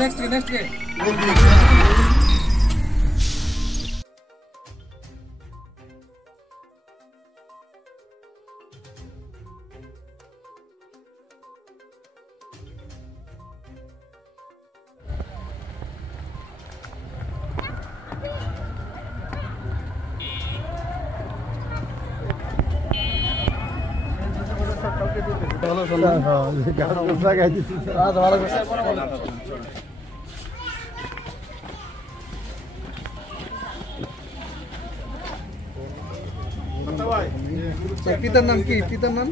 Next কে পিতার নাম কি? পিতার নাম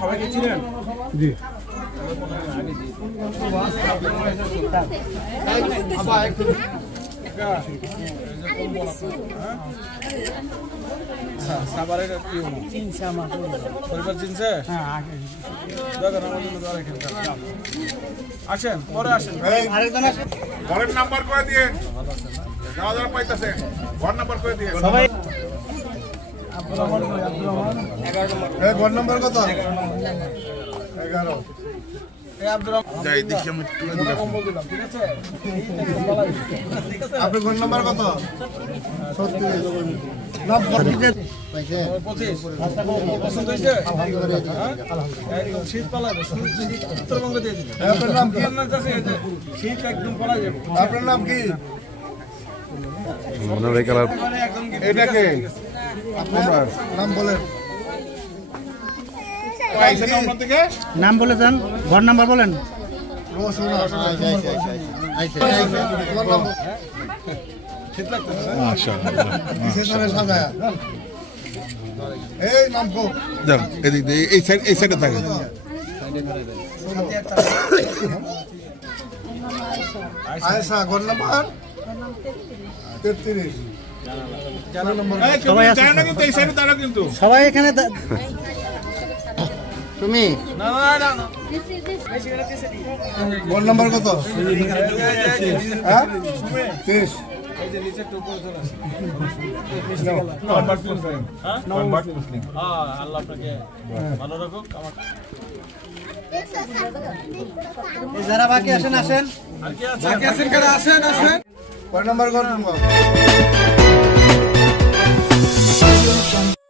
সবাই গেছিলেন? জি। পরিবার চিনছে? আসেন পরে আসেন। ঘরের নাম্বার করে দিয়ে পাইতেছে, ঘর নাম্বার করে দিয়ে সবাই। ঘর নাম্বার কত? 11। আপনার ঘর নাম্বার কত? 30। উত্তরবঙ্গ দিয়ে দিবেন। আপনার নাম কি? শীত একদম পড়া যাবে। আপনার নাম কি? এটাকে আপনার নাম বলেন। নাম বলে যান, ঘর নাম্বার বলেন। এই সাইডে থাকে। আয়েশা ঘর নাম্বার 33। সবাই এখানে তুমি ঘর নাম্বার কত? 30। যারা বাকি আসেন আসেন, ঘর নাম্বার কত?